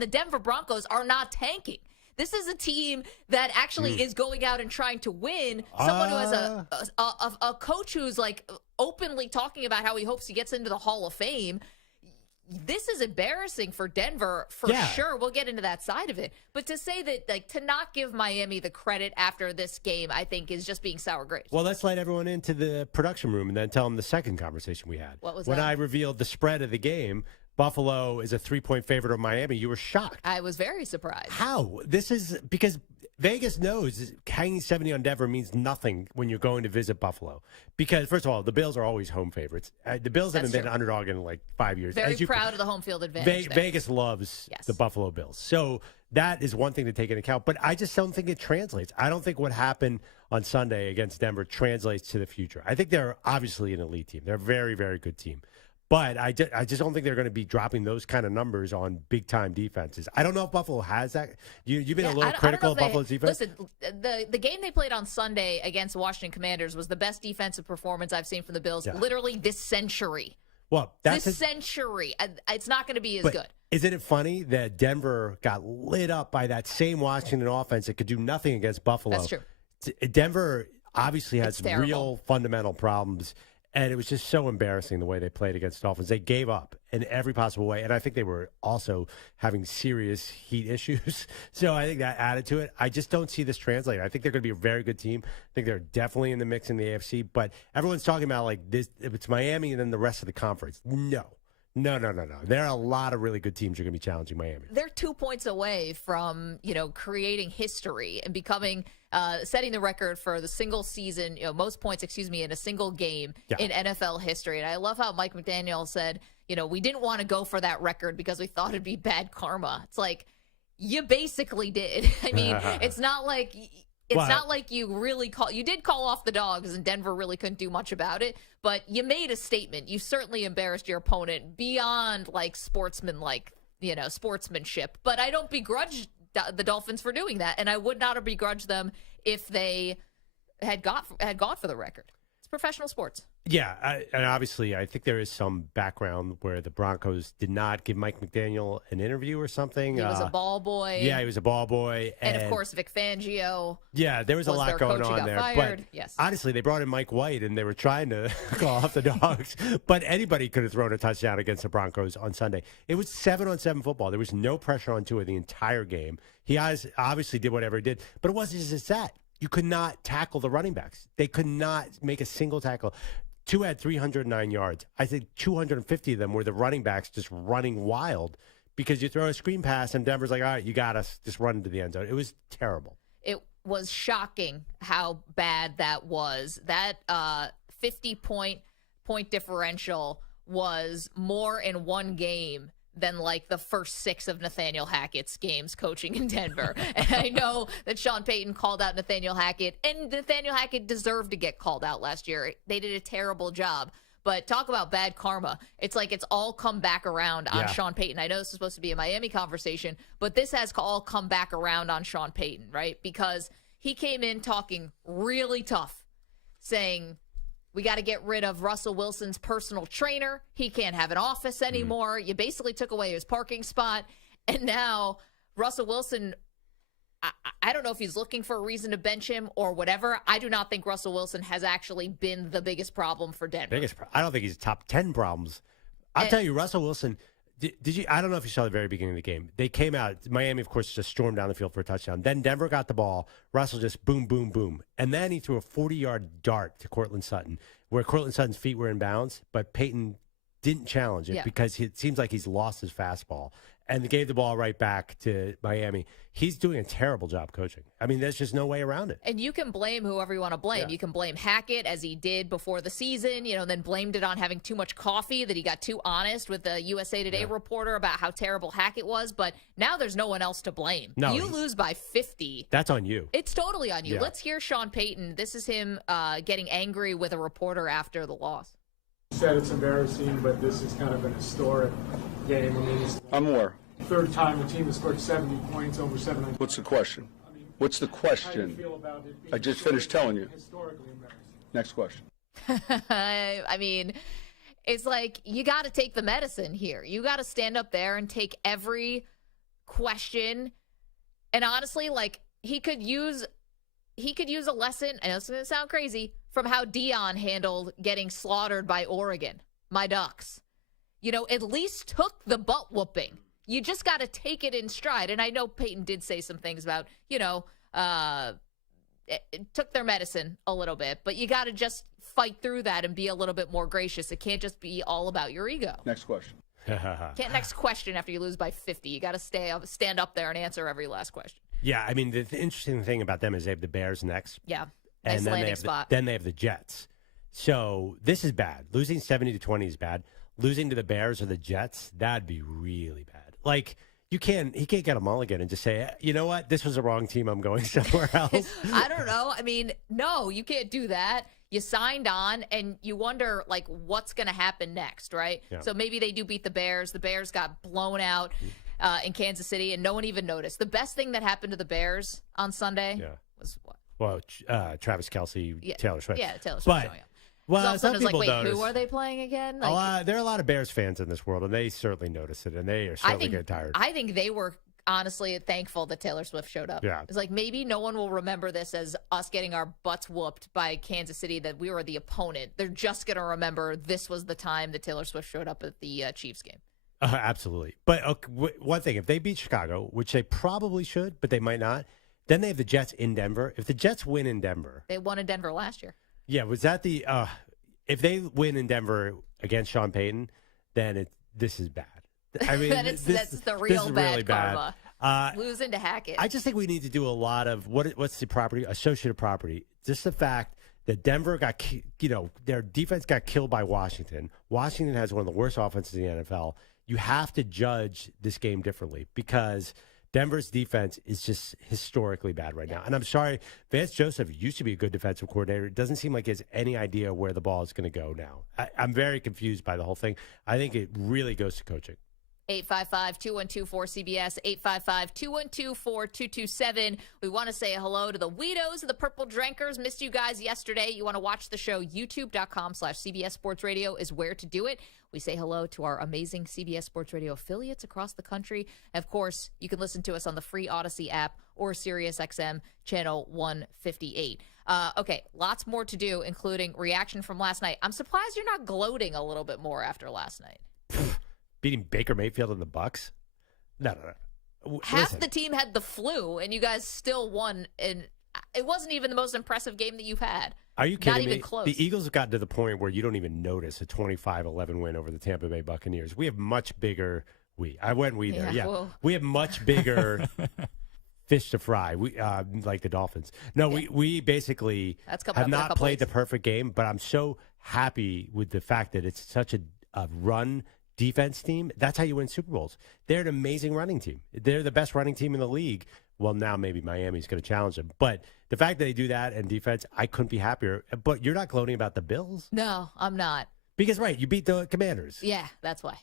The Denver Broncos are not tanking. This is a team that actually is going out and trying to win. Someone who has a coach who's like openly talking about how he hopes he gets into the Hall of Fame. This is embarrassing for Denver for sure. We'll get into that side of it. But to say that, like, to not give Miami the credit after this game, I think is just being sour grapes. Well, let's let everyone into the production room and then tell them the second conversation we had. What was when that? I revealed the spread of the game, Buffalo is a 3-point favorite of Miami. You were shocked. I was very surprised. How? This is because Vegas knows hanging 70 on Denver means nothing when you're going to visit Buffalo. Because, first of all, the Bills are always home favorites. The Bills haven't been an underdog in like 5 years. Very proud of the home field advantage. Vegas loves the Buffalo Bills. So that is one thing to take into account. But I just don't think it translates. I don't think what happened on Sunday against Denver translates to the future. I think they're obviously an elite team. They're a very, very good team. But I just don't think they're going to be dropping those kind of numbers on big-time defenses. I don't know if Buffalo has that. You've been a little critical of Buffalo's defense. Listen, the game they played on Sunday against the Washington Commanders was the best defensive performance I've seen from the Bills literally this century. Well, century. It's not going to be as good. Isn't it funny that Denver got lit up by that same Washington offense that could do nothing against Buffalo? That's true. Denver obviously has real fundamental problems. And it was just so embarrassing the way they played against Dolphins. They gave up in every possible way. And I think they were also having serious heat issues. So I think that added to it. I just don't see this translating. I think they're going to be a very good team. I think they're definitely in the mix in the AFC. But everyone's talking about like this, if it's Miami and then the rest of the conference. No. There are a lot of really good teams who are going to be challenging Miami. They're 2 points away from, creating history and becoming setting the record for the single season, most points, in a single game in NFL history. And I love how Mike McDaniel said, we didn't want to go for that record because we thought it'd be bad karma. It's like, you basically did. I mean, it's not like you did call off the Dogs and Denver really couldn't do much about it, but you made a statement. You certainly embarrassed your opponent beyond like sportsmanship. But I don't begrudge the Dolphins for doing that, and I would not have begrudged them if they had gone for the record. It's professional sports. Yeah, and obviously I think there is some background where the Broncos did not give Mike McDaniel an interview or something. He was a ball boy. Yeah, he was a ball boy. And of course, Vic Fangio. Yeah, there was a lot going on there. Fired. But honestly, they brought in Mike White, and they were trying to call off the Dogs. But anybody could have thrown a touchdown against the Broncos on Sunday. It was 7-on-7 football. There was no pressure on Tua the entire game. He obviously did whatever he did. But it wasn't just that. You could not tackle the running backs. They could not make a single tackle. Tua had 309 yards. I think 250 of them were the running backs just running wild because you throw a screen pass and Denver's like, all right, you got us. Just run into the end zone. It was terrible. It was shocking how bad that was. That 50-point differential was more in one game than like the first 6 of Nathaniel Hackett's games coaching in Denver. And I know that Sean Payton called out Nathaniel Hackett, and Nathaniel Hackett deserved to get called out last year. They did a terrible job. But talk about bad karma. It's like it's all come back around on Sean Payton. I know this is supposed to be a Miami conversation, but this has all come back around on Sean Payton, right? Because he came in talking really tough, saying, we got to get rid of Russell Wilson's personal trainer. He can't have an office anymore. You basically took away his parking spot. And now Russell Wilson, I don't know if he's looking for a reason to bench him or whatever. I do not think Russell Wilson has actually been the biggest problem for Denver. I don't think he's top 10 problems. I'll tell you, Russell Wilson, did you? I don't know if you saw the very beginning of the game. They came out. Miami, of course, just stormed down the field for a touchdown. Then Denver got the ball. Russell just boom, boom, boom. And then he threw a 40-yard dart to Cortland Sutton, where Cortland Sutton's feet were in bounds, but Peyton didn't challenge it because it seems like he's lost his fastball and gave the ball right back to Miami. He's doing a terrible job coaching. I mean, there's just no way around it. And you can blame whoever you want to blame. You can blame Hackett, as he did before the season, then blamed it on having too much coffee, that he got too honest with the USA Today reporter about how terrible Hackett was. But now there's no one else to blame. No, you lose by 50. That's on you. It's totally on you. Yeah. Let's hear Sean Payton. This is him getting angry with a reporter after the loss. You said it's embarrassing, but this is kind of an historic game. I mean, it's I'm more. third time the team has scored 70 points over 700. What's the question? What's the question? How do you feel about it being I just finished telling you. Historically embarrassing. Next question. I mean, it's like you got to take the medicine here. You got to stand up there and take every question. And honestly, like he could use a lesson, and it's going to sound crazy, from how Dion handled getting slaughtered by Oregon, my Ducks. At least took the butt whooping. You just got to take it in stride. And I know Peyton did say some things about, it took their medicine a little bit, but you got to just fight through that and be a little bit more gracious. It can't just be all about your ego. Next question. Can't next question after you lose by 50. You got to stand up there and answer every last question. Yeah, I mean, the interesting thing about them is they have the Bears next. Yeah, and nice landing spot. Then they have the Jets. So this is bad. Losing 70-20 is bad. Losing to the Bears or the Jets, that'd be really bad. Like, he can't get a mulligan and just say, you know what, this was the wrong team, I'm going somewhere else. I don't know. I mean, no, you can't do that. You signed on, and you wonder, like, what's going to happen next, right? Yeah. So maybe they do beat the Bears. The Bears got blown out in Kansas City, and no one even noticed. The best thing that happened to the Bears on Sunday was what? Well, Travis Kelce, Taylor Swift. Yeah, Taylor Swift showing up. Well, some people people notice. Who are they playing again? There are a lot of Bears fans in this world, and they certainly notice it, and they are certainly getting tired. I think they were honestly thankful that Taylor Swift showed up. Yeah. It's like maybe no one will remember this as us getting our butts whooped by Kansas City, that we were the opponent. They're just going to remember this was the time that Taylor Swift showed up at the Chiefs game. Absolutely. But one thing, if they beat Chicago, which they probably should, but they might not, then they have the Jets in Denver. If the Jets win in Denver. They won in Denver last year. Yeah, was that the if they win in Denver against Sean Payton, then this is bad. I mean, that's the real bad really karma. Losing to Hackett. I just think we need to do a lot of what's the property? Associative property. Just the fact that Denver got, their defense got killed by Washington. Washington has one of the worst offenses in the NFL. You have to judge this game differently because Denver's defense is just historically bad right now. And I'm sorry, Vance Joseph used to be a good defensive coordinator. It doesn't seem like he has any idea where the ball is going to go now. I'm very confused by the whole thing. I think it really goes to coaching. 855-212-4CBS, 855-212-4227. We want to say hello to the Weedos and the Purple Drinkers. Missed you guys yesterday. You want to watch the show, youtube.com/CBS Sports Radio is where to do it. We say hello to our amazing CBS Sports Radio affiliates across the country. Of course, you can listen to us on the free Odyssey app or SiriusXM channel 158. Okay, lots more to do, including reaction from last night. I'm surprised you're not gloating a little bit more after last night. Beating Baker Mayfield and the Bucks? No. Half the team had the flu, and you guys still won. And it wasn't even the most impressive game that you've had. Are you kidding me? Not even close. The Eagles have gotten to the point where you don't even notice a 25-11 win over the Tampa Bay Buccaneers. We have much bigger. I went there. Yeah, well. We have much bigger fish to fry. We like the Dolphins. No, we basically have not played the perfect game, but I'm so happy with the fact that it's such a run defense team. That's how you win Super Bowls. They're an amazing running team. They're the best running team in the league. Well, now maybe Miami's going to challenge them. But the fact that they do that and defense, I couldn't be happier. But you're not gloating about the Bills? No, I'm not. Because, right, you beat the Commanders. Yeah, that's why.